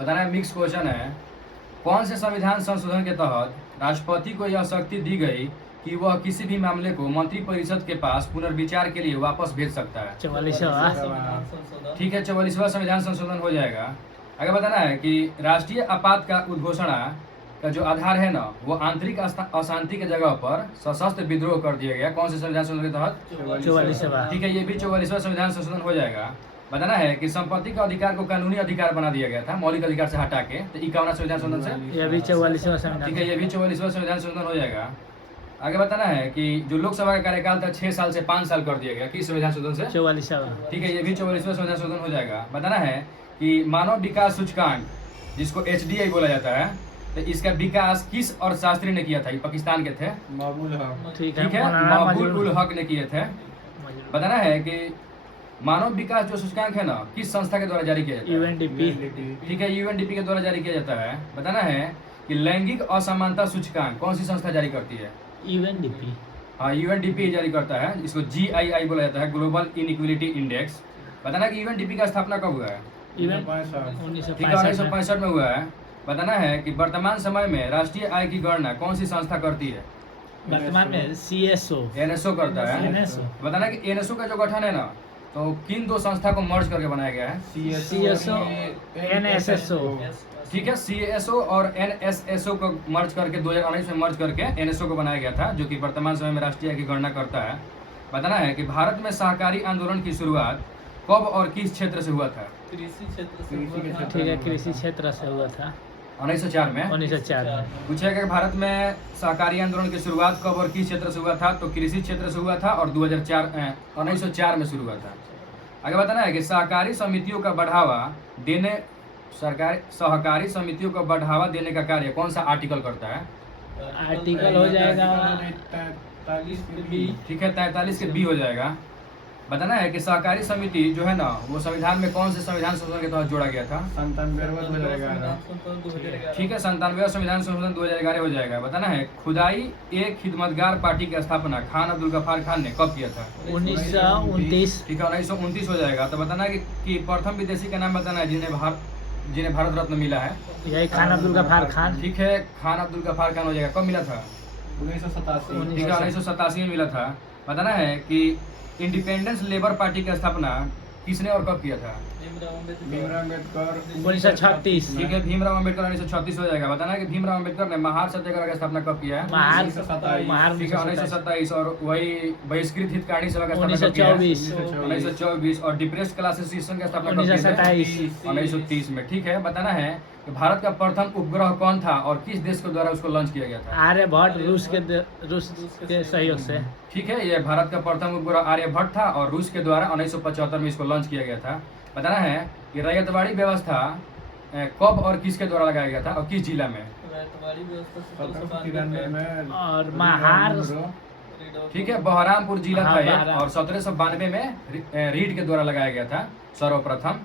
बताना है mix question है। कौन से संविधान संशोधन के तहत राष्ट्रपति को यह शक्ति दी गई कि वह किसी भी मामले को मंत्रिपरिषद के पास पुनर्विचार के लिए वापस भेज सकता है? 44वां। ठीक है, 44वां संविधान संशोधन हो जाएगा। आगे बताना है कि राष्ट्रीय आपात का उद्घोषणा का जो आधार है ना, वो आंतरिक अशांति के जगह पर सशस्त्र विद्रोह कर दिया गया। कौन से संविधान संशोधन के तहत? 44वां। ठीक है, ये भी 44वां संविधान संशोधन हो जाएगा। बताना है कि संपत्ति का अधिकार को कानूनी अधिकार बना दिया गया था, मौलिक अधिकार से हटा के। तो 51वां संविधान संशोधन से ये भी 44वां संविधान। ठीक है, ये भी 44वां संविधान संशोधन हो जाएगा। आगे बताना है कि जो लोकसभा का कार्यकाल था 6 साल से 5 साल कर दिया गया, किस संविधान संशोधन से? 44वां। ठीक है, ये भी 44वां संविधान संशोधन हो जाएगा। बताना है कि मानव विकास सूचकांक, जिसको HDI बोला जाता है, तो इसका विकास किस अर्थशास्त्री ने किया था? ये पाकिस्तान के थे। मकबूल हक। ठीक है, मकबूल उल हक ने किए थे। बताना है कि मानव विकास जो सूचकांक है ना, किस संस्था के द्वारा जारी किया जाता है? UNDP। ठीक है, UNDP के द्वारा जारी किया जाता है। बताना है कि लैंगिक असमानता सूचकांक कौन सी संस्था जारी करती है? UNDP। हाँ, UNDP जारी करता है। इसको GII बोला जाता है, ग्लोबल इनइक्वालिटी इंडेक्स। बताना है कि UNDP का स्थापना कब हुआ है? ठीक है, 1965 में हुआ है। बताना है कि वर्तमान समय में राष्ट्रीय आय की गणना कौन सी संस्था करती है? वर्तमान में CSO। NSO करता है। NSO। बताना है कि NSO का जो गठन है ना, तो किन दो संस्था को मर्ज करके बनाया गया है? CSO NSSO। ठीक है, CSO और NSSO को मर्ज करके 2019 में मर्ज करके NSO को बनाया गया था, जो कि वर्तमान समय में राष्ट्रीय आय की गणना करता है। बताना है कि भारत में सहकारी आंदोलन की शुरुआत कब और किस क्षेत्र से हुआ था? कृषि क्षेत्र से हुआ था। ठीक है, कृषि क्षेत्र से हुआ था 1904 में। 1904 में। पूछेगा कि भारत में सहकारी आंदोलन की शुरुआत कब और किस क्षेत्र से हुआ था? तो कृषि क्षेत्र से हुआ था और 1904 में शुरू हुआ था। आगे बताना है कि सहकारी समितियों का बढ़ावा देने सहकारी समितियों को बढ़ावा देने का कार्य कौन सा आर्टिकल करता है? आर्टिकल हो जाएगा 43 के बी। ठीक है, 43 के बी हो जाएगा। बताना है कि सहकारी समिति जो है ना, वो संविधान में कौन से संविधान संशोधन के तहत जोड़ा गया था? 97 2011। ठीक है, 97वां संविधान संशोधन 2011 हो जाएगा। बताना है खुदाई एक खिदमतगार पार्टी की स्थापना खान अब्दुल गफ्फार खान ने कब किया था? 1929। ठीक है, 1929 हो जाएगा। तो बताना है कि प्रथम विदेशी का नाम बताना है जिन्हें भारत रत्न मिला है। यही खान अब्दुल गफ्फार खान। ठीक है, खान अब्दुल गफ्फार खान हो जाएगा। कब मिला था? 1987। ठीक है, 1987 में मिला था। बताना है कि इंडिपेंडेंस लेबर पार्टी की स्थापना किसने और कब किया था? भीमराव अम्बेडकर। 1936। ठीक है, भीमराव अम्बेडकर 1936 हो जाएगा। बताना है कि भीमराव अम्बेडकर ने महार सत्याग्रह की स्थापना कब किया है? महार। 1927। और वही बहिष्कृत हितकारी सभा का स्थापना कब किया है? 1924। और डिप्रेस्ड क्लास एसोसिएशन का स्थापना कब किया है? 1930 में। ठीक है, बताना है कि भारत का प्रथम उपग्रह कौन था और किस देश के द्वारा उसको लॉन्च किया गया था? आर्यभट्ट, रूस के सहयोग से। ठीक है, ये भारत का प्रथम उपग्रह आर्यभट्ट था और रूस के द्वारा 1975 में इसको लॉन्च किया गया था। बताना है कि रैयतवाड़ी व्यवस्था कब और किसके द्वारा लगाया गया था और किस जिला में? रैयतवाड़ी व्यवस्था 1793 में। और महार। ठीक है, बहरामपुर जिला था ये, बहराम। और 1792 में रीड के द्वारा लगाया गया था सर्वप्रथम।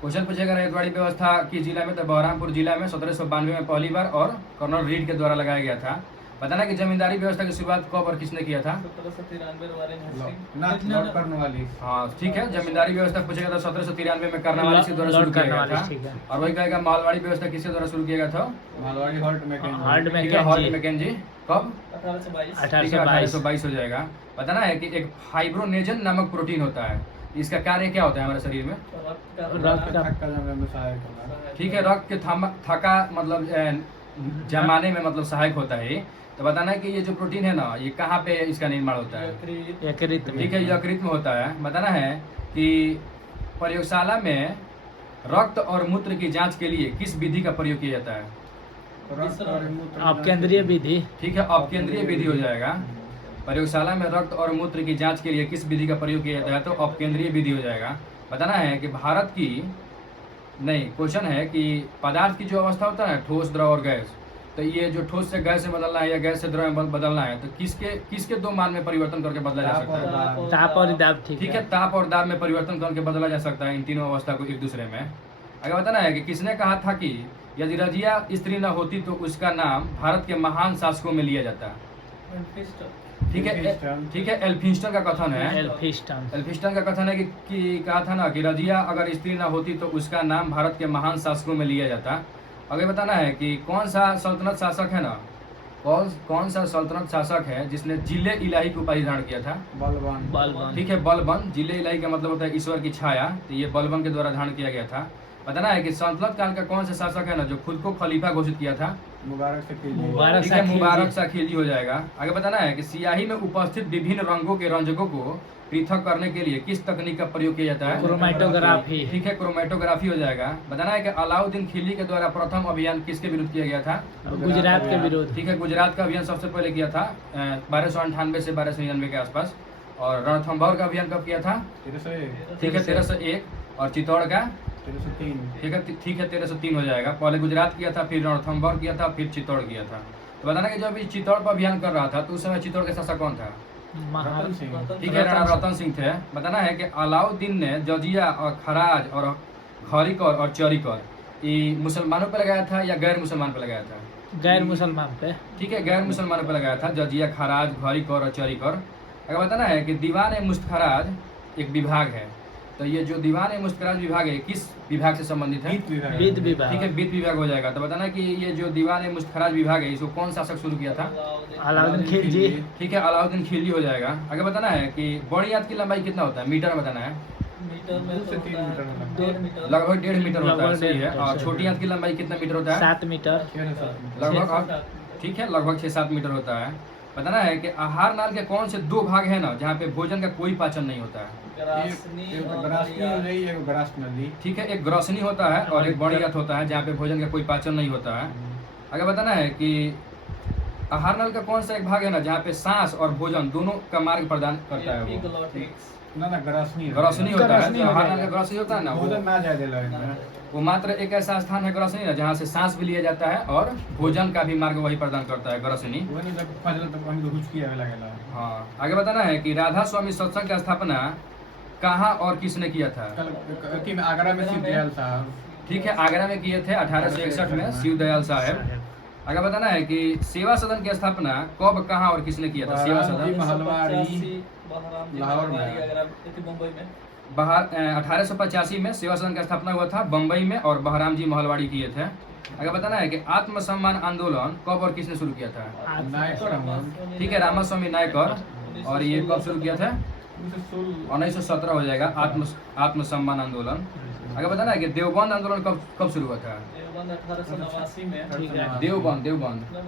क्वेश्चन पूछेगा रैयतवाड़ी व्यवस्था किस जिला में? तो बहरामपुर जिला में 1792 में पहली बार और कर्नल रीड के द्वारा लगाया गया था। बताना कि जमींदारी व्यवस्था की शुरुआत कब और किसने किया था? 1793 लॉर्ड कॉर्नवालिस। हाँ, ठीक है, जमींदारी व्यवस्था पूछेगा तो 1793 में कर्नवालिस के द्वारा शुरू किया गया था। और वही कहेगा मालवाड़ी व्यवस्था किसके द्वारा शुरू किया गया था? Malwadi Holt Mackenzie. Holt Mackenzie. कब? 1822। 1822 हो जाएगा। बताना है कि एक फाइब्रोनेजन नामक प्रोटीन होता है, इसका कार्य क्या होता है हमारे शरीर में? रक्त का थक्का जमाने में सहायक होता है। ठीक है, रक्त के थका मतलब जमाने में मतलब सहायक होता है। तो बताना है कि ये जो प्रोटीन है ना, ये कहाँ पे इसका निर्माण होता है? यकृत में। ठीक है, यकृत में होता है। बताना है कि प्रयोगशाला में रक्त और मूत्र की जांच के लिए किस विधि का प्रयोग किया जाता है? अपकेंद्रीय विधि। ठीक है, अपकेंद्रीय विधि हो जाएगा। प्रयोगशाला में रक्त और मूत्र की जांच के लिए किस विधि का प्रयोग किया जाता है? तो अपकेंद्रीय विधि हो जाएगा। बताना है कि क्वेश्चन है कि पदार्थ की जो अवस्था होता है ना, ठोस, द्रव और गैस, तो ये जो ठोस से गैस में बदलना है या गैस से द्रव में बदलना है, तो किसके दो मान में परिवर्तन करके बदला जा सकता है? ताप और दाब। ठीक है, ताप और दाब में परिवर्तन करके बदला जा सकता है इन तीनों अवस्था को एक दूसरे में। आगे बताना है कि किसने कहा था कि यदि रजिया स्त्री न होती तो उसका नाम भारत के महान शासकों में लिया जाता? ठीक है एल्फिंस्टन। ठीक है, एल्फिंस्टन का कथन है, एल्फिस्टन। एल्फिंस्टन का कथन है कि कहा था ना कि रजिया अगर स्त्री ना होती तो उसका नाम भारत के महान शासकों में लिया जाता। आगे बताना है कि कौन सा सल्तनत शासक है ना, कौन सा सल्तनत शासक है जिसने जिले इलाही की उपाधि धारण किया था। बलवान। बलवान। ठीक है, बलबन। जिले इलाही का मतलब होता है ईश्वर की छाया, तो ये बलबन के द्वारा धारण किया गया था। बताना है कि सल्तनत काल का कौन सा शासक है ना जो खुद को खलीफा घोषित किया था। मुबारक से खिलजी। मुबारक ठीक है, शाह मुबारक खिलजी। शाह खिलजी हो जाएगा। आगे बताना है कि सियाही में उपस्थित विभिन्न रंगों के रंजकों को पृथक करने के लिए किस तकनीक का प्रयोग किया जाता है। क्रोमैटोग्राफी। ठीक है, क्रोमैटोग्राफी हो जाएगा। बताना है कि अलाउद्दीन खिलजी के द्वारा प्रथम अभियान किसके विरुद्ध किया गया था। गुजरात के विरोध। ठीक है, गुजरात का अभियान सबसे पहले किया था 1298 से 1299 के आसपास। और रणथंभौर का अभियान कब किया था। 1301, ठीक है, 1301। और चित्तौड़ का 1303। ठीक है 1303 हो जाएगा। पहले गुजरात किया था, फिर रणथंभौर किया था, फिर चित्तौड़ किया था। तो बताना कि जब ये चित्तौड़ पर अभियान कर रहा था तो उस समय चित्तौड़ का शासक कौन था। रतन सिंह। ठीक है, राणा रतन सिंह थे। बताना है कि अलाउद्दीन ने जजिया और खराज और घड़ी कर और चोरी कर ये मुसलमानों पर लगाया था या गैर मुसलमान पर लगाया था। गैर मुसलमान पे। ठीक है, गैर मुसलमानों पर लगाया था जजिया, खराज, घड़ी कर और चोरी कर। अगर बताना है कि दीवान ए मुस्तखराज एक विभाग है, तो ये जो दीवान ए मुस्तखराज विभाग है किस विभाग से संबंधित है। वित्त विभाग। वित्त विभाग। ठीक है, वित्त विभाग हो जाएगा। तो बताना कि ये जो दीवान ए मुस्तखराज विभाग है इसको कौन शासक शुरू किया था। अलाउद्दीन खिलजी। ठीक है, अलाउद्दीन खिलजी हो जाएगा। आगे बताना है कि बड़ी याद की लंबाई कितना होता है, मीटर में बताना है। मीटर में 2 से 3 मीटर होता है। 1.5 मीटर। लगभग 1.5 मीटर होता है, लगभग सही है। 1.5 और मीटर। छोटी याद की लंबाई कितना मीटर होता है। 7 मीटर। 6 से 7 मीटर। लगभग ठीक है, लगभग 6-7 मीटर होता है। बताना है कि आहार नाल के कौन से 2 भाग है ना जहाँ पे भोजन का कोई पाचन नहीं होता है। ग्रासनी एक और ग्रासनी हो बड़िया। जाएगी, एक ग्रास नदी। ठीक है, एक ग्रसनी होता है और एक बड़ियात होता है जहाँ पे भोजन का कोई पाचन नहीं होता है। आगे बताना है कि आहार नल का कौन सा एक भाग है ना जहाँ पे सांस और भोजन दोनों का मार्ग प्रदान करता है वो। एपिग्लोटिक्स। ना ग्रासनी। ग्रसनी होता है, ग्रसनी जो हो आहार नल जाएगा। का ग्रसनी होता है ना भोजन ना जाए दिला है। वो मात्र एक ऐसा स्थान है ग्रसनी ना जहाँ से सांस भी लिया जाता है और भोजन का भी मार्ग वही प्रदान करता है ग्रसनी। वो नहीं जब फजल तक हम कुछ किया लगेला। हाँ, आगे बताना है कि राधा स्वामी सत्संग की स्थापना कहाँ और किसने किया था। कल कि में आगरा में शिव दयाल साहब। ठीक है, आगरा में किए थे 1861 में शिव दयाल साहब। आगे बताना है कि सेवा सदन की स्थापना कब, कहाँ और किसने किया था। सेवा सदन महलवाड़ी, लाहौर में। मुंबई में। बाहर 1885 में सेवा सदन का स्थापना हुआ था बम्बई में और बहराम जी महलवाड़ी किए थे। आगे बताना है कि आत्मसम्मान आंदोलन कब और किसने शुरू किया था। नायकर हम। ठीक है, रामास्वामी नायकर। और ये कब शुरू किया था। 1917 हो जाएगा आत्मसम्मान आंदोलन। आगे बताना है कि देवबंद आंदोलन कब शुरू हुआ था। देवबंद 1889 में। ठीक है। देवबंद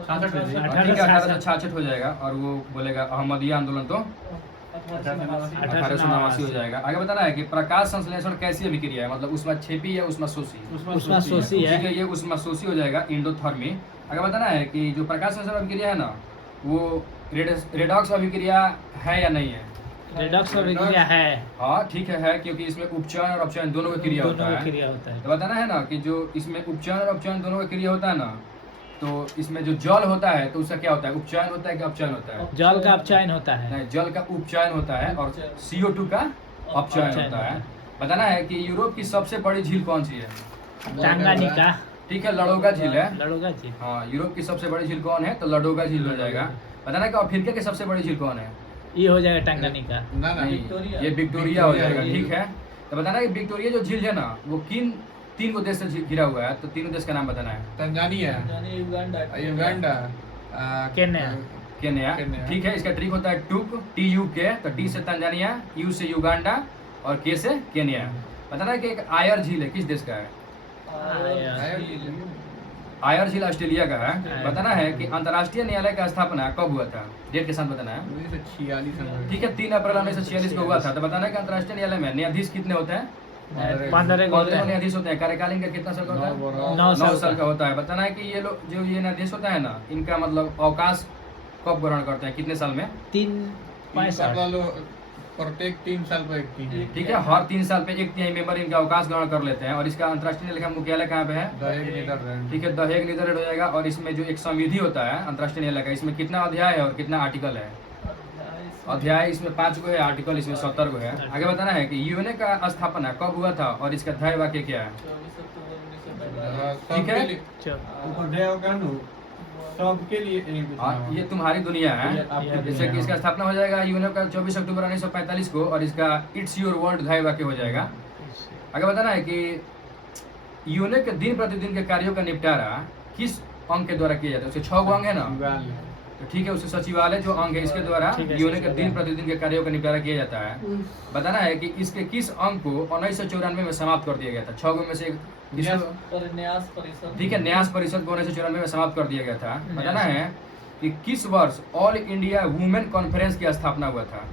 66 में। ठीक है, 1866 हो जाएगा। और वो बोलेगा अहमदिया आंदोलन तो 1889 हो जाएगा। आगे बताना है कि प्रकाश संश्लेषण कैसी अभिक्रिया है, मतलब उसमें छेपी या उसमें शोषी। उसमें शोषी है। ठीक है, ये उसमें शोषी हो जाएगा, इंडोथर्मी। आगे बताना है कि जो प्रकाश संश्लेषण अभिक्रिया है ना वो रेडॉक्स अभिक्रिया है या नहीं है। रेडॉक्स अभिक्रिया है। हाँ ठीक है, क्योंकि इसमें उपचयन और अपचयन दोनों का क्रिया होता दोनों है। क्रिया होता है। तो बताना है ना कि जो इसमें उपचयन और अपचयन दोनों का क्रिया होता है ना, तो इसमें जो जल होता है तो उसका क्या होता है, उपचयन होता है कि अपचयन होता है। जल का अपचयन होता है। नहीं, जल का उपचयन होता है और CO2 का अपचयन होता है। बताना है कि यूरोप की सबसे बड़ी झील कौन सी है। टांगानिका। ठीक है, लडोगा झील है। लड़ोगा जी। हाँ, यूरोप की सबसे बड़ी झील कौन है, तो लडोगा झील हो जाएगा। बताना है कि अफ्रीका की सबसे बड़ी झील कौन है। ये हो जाएगा टांगानिका। ना ना नहीं, विक्टोरिया। ये विक्टोरिया हो जाएगा। विक्टोरिया। ठीक है, तो बताना है कि विक्टोरिया जो झील है ना वो किन 3 को देश से घिरा हुआ है, तो 3 देश का नाम बताना है। तंजानिया, यानी Uganda. Uganda, Kenya. Kenya. Kenya. ठीक है, इसका ट्रिक होता है TUK, तो T से तंजानिया, U से युगांडा और K से केन्या। बताना है कि एक आयर झील है, किस देश का है। आयर झील ऑस्ट्रेलिया का है। बताना है कि अंतर्राष्ट्रीय न्यायालय का स्थापना कब हुआ था, डेट के साथ बताना है। 1946 ठीक है, 3 अप्रैल 1946 को हुआ था। तो बताना है कि अंतर्राष्ट्रीय न्यायालय में न्यायाधीश कितने होते हैं। 15 को होता 15 है। न्यायाधीश होते हैं। कार्यकाल इनका कितना साल का होता है। 9 9 साल का होता है। बताना है कि ये लोग जो ये न्यायाधीश होता है ना, इनका मतलब अवकाश कब ग्रहण करते हैं, कितने साल में। 3.65। प्रत्येक 3 साल पर एक तीन। ठीक है, हर 3 साल पे 1/3 मेंबर इनका अवकाश ग्रहण कर लेते हैं। और इसका अंतर्राष्ट्रीय न्यायालय का मुख्यालय कहाँ पे है। नीदरलैंड। ठीक है, द हेग नीदरलैंड हो जाएगा। और इसमें जो एक संविधि होता है अंतर्राष्ट्रीय न्यायालय का, इसमें कितना अध्याय है और कितना आर्टिकल है। अध्याय इसमें 5 को है, आर्टिकल इसमें 70 को है। आगे बताना है कि यूएनए का स्थापना कब हुआ था और इसका ध्येय वाक्य क्या है। 24 अक्टूबर 1945। ठीक है। चलो। ऊपर दे हो कहनु सबके लिए एक चुनाव हाँ, ये तुम्हारी दुनिया ये है। आपकी जैसे दुनिया कि इसका है। स्थापना हो जाएगा यूएनओ का 24 अक्टूबर 1945 को, और इसका इट्स योर वर्ल्ड ढाई वाक्य हो जाएगा। आगे बताना है कि यूएनओ के दिन प्रतिदिन के कार्यों का निपटारा किस अंग के द्वारा किया जाता है? उसके 6 अंग है ना, सचिवालय। तो ठीक है, उसके सचिवालय जो अंग है इसके द्वारा ठीक है, यूएनओ के सचिवालय। दिन प्रतिदिन के कार्यों का निपटारा किया जाता है। बताना है कि इसके किस अंग को 1994 में समाप्त कर दिया गया था? 6 में से किसको? न्यास परिषद। ठीक है, न्यास परिषद को 1994 में समाप्त कर दिया गया था। बताना है कि किस वर्ष ऑल इंडिया वुमेन कॉन्फ्रेंस की स्थापना हुआ था?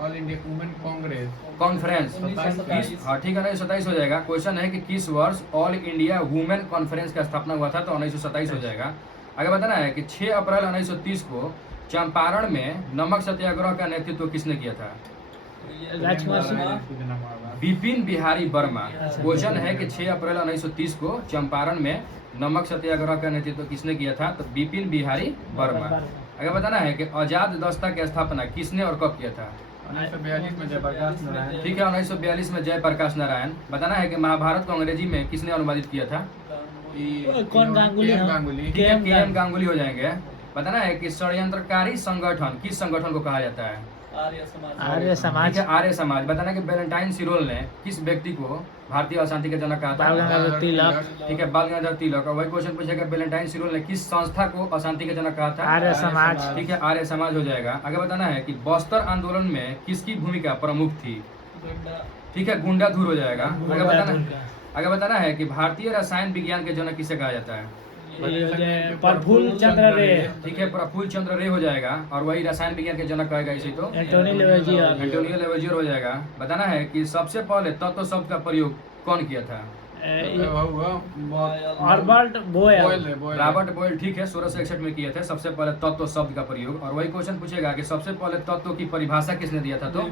All India women Congress conference 1927। हाँ ठीक है, 1927 हो जाएगा। क्वेश्चन है कि किस वर्ष ऑल इंडिया वुमेन कॉन्फ्रेंस का स्थापना हुआ था? तो 1927 हो जाएगा। आगे बताना है कि 6 अप्रैल 1930 को चंपारण में नमक सत्याग्रह का नेतृत्व किसने किया था? राजकुमार सिंह। बिपिन बिहारी वर्मा। अच्छा। क्वेश्चन है कि 6 अप्रैल 1930 को चंपारण में नमक सत्याग्रह का नेतृत्व किसने किया था? तो बिपिन बिहारी वर्मा। आगे बताना है कि आजाद दस्ता की स्थापना किसने और कब किया था? 1942 में जयप्रकाश नारायण। ठीक है, 1942 में जयप्रकाश नारायण। बताना है कि महाभारत को अंग्रेजी में किसने अनुवादित किया था? कौन गांगुली? के.एम. हाँ। गांगुली। ठीक है, के.एम. गांगुली हो जाएंगे। बताना है कि षड्यंत्रकारी संगठन किस संगठन को कहा जाता है? आर्य समाज। आर्य समाज। ठीक है, आर्य समाज। बताना है कि वैलेंटाइन सिरोल ने किस व्यक्ति को भारतीय अशांति के जनक कहा बाल था? गंगाधर तिलक। ठीक है, बाल गंगाधर तिलक। और वही क्वेश्चन पूछेगा वैलेंटाइन सिरोल ने किस संस्था को अशांति के जनक कहा था? आर्य समाज। ठीक है, आर्य समाज हो जाएगा। आगे बताना है कि बस्तर आंदोलन में किसकी भूमिका प्रमुख थी? गुंडा। ठीक है, गुंडाधुर हो जाएगा। आगे बताना गुंडा। आगे बताना है कि भारतीय रसायन विज्ञान के जनक किसे कहा जाता है? प्रफुल्ल चंद्र रे। ठीक है, प्रफुल्ल चंद्र रे हो जाएगा। और वही रसायन विज्ञान के जनक कहेगा इसे तो एंटोनी लेवेजियर। एंटोनियो लेवेजियर हो जाएगा। बताना है कि सबसे पहले तत्व शब्द का प्रयोग कौन किया था? Robert Boyle. Robert Boyle. ठीक है, 1661 में किए थे सबसे पहले तत्व शब्द का प्रयोग। और वही क्वेश्चन पूछेगा कि सबसे पहले तत्व की परिभाषा किसने दिया था? तो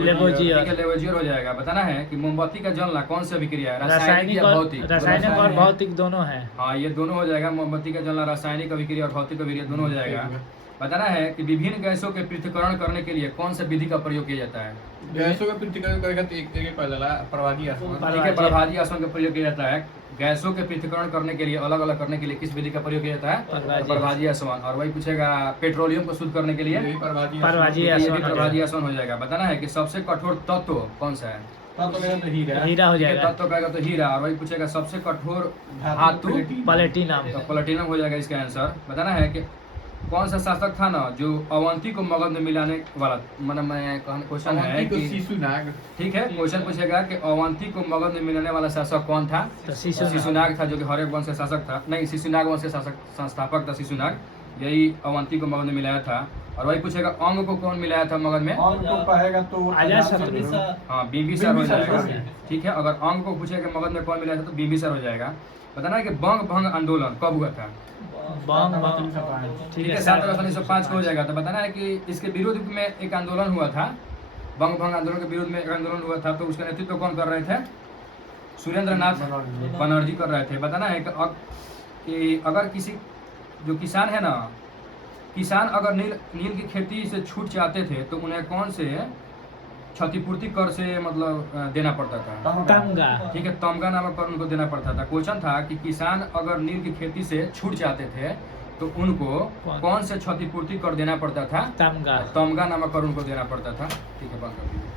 लेवोजियर। ठीक है, लेवेजियर हो जाएगा। बताना है कि मोमबत्ती का जलना कौन सी अभिक्रिया है? रासायनिक रासायनिक या और भौतिक? रासायनिक और भौतिक दोनों है। हाँ, ये दोनों हो जाएगा। मोमबत्ती का जलना रासायनिक अभिक्रिया और भौतिक अभिक्रिया दोनों हो जाएगा। बताना है कि विभिन्न गैसों के पृथक्करण करने के लिए कौन सा विधि का प्रयोग किया जाता है? गैसों का पृथक्करण करेगा तो एक तरीके पहला प्रवाही आसमान। ठीक है, प्रभाजी आसन का प्रयोग किया जाता है। गैसों के पृथक्करण करने के लिए, अलग अलग करने के लिए किस विधि का प्रयोग किया जाता है? प्रभाजी। प्रभाजी आसन। और वही पूछेगा पेट्रोलियम को शुद्ध करने के लिए यही प्रवाही प्रवाही ये आसन भी हो प्रभाजी जाएगा। आसन हो जाएगा। बताना है कि सबसे कठोर तत्व कौन सा है? तो मेरा तो हीरा। हीरा हो ठीक है, जाएगा। तत्व कहेगा तो हीरा। और वही पूछेगा सबसे कठोर धातु प्लेटिनम। तो प्लेटिनम हो जाएगा इसका आंसर। बताना है कि कौन सा शासक था ना जो अवंती को मगध में मिलाने वाला, मतलब मैं क्वेश्चन है अवंती को कि शिशुनाग। ठीक है, क्वेश्चन पूछेगा कि अवंती को मगध में मिलाने वाला शासक कौन था? तो शिशुनाग। शिशुनाग था, जो कि हर्यक वंश का शासक था। नहीं, शिशुनाग वंश के शासक संस्थापक था शिशुनाग। यही अवंती को मगध में मिलाया था। और वही पूछेगा अंग को कौन मिलाया था मगध में? और को कहेगा तो अजातशत्रु। हाँ, बिंबिसार हो बिंबिसार जाएगा। हो ठीक है, अगर अंग को पूछेगा मगध में कौन मिलाया था तो बिंबिसार हो जाएगा। बताना है कि बंग भंग आंदोलन कब हुआ था? बंग ठीक है, 7 अगस्त 1905 को हो जाएगा। तो बताना है कि इसके विरोध में एक आंदोलन हुआ था, बंग भंग आंदोलन के विरोध में एक आंदोलन हुआ था। तो उसका नेतृत्व कौन कर रहे थे? सुरेंद्र नाथ बनर्जी कर रहे थे। बताना है कि अगर किसी जो किसान है ना, किसान अगर नील की खेती से छूट चाहते थे तो उन्हें कौन से क्षतिपूर्ति कर से मतलब देना पड़ता था? तमगा। ठीक है, तमगा नामक कर उनको देना पड़ता था। क्वेश्चन था कि किसान अगर नील की खेती से छूट चाहते थे तो उनको कौन से क्षतिपूर्ति कर देना पड़ता था? तमगा। तमगा नामक कर उनको देना पड़ता था। ठीक है, बंद कर दीजिए।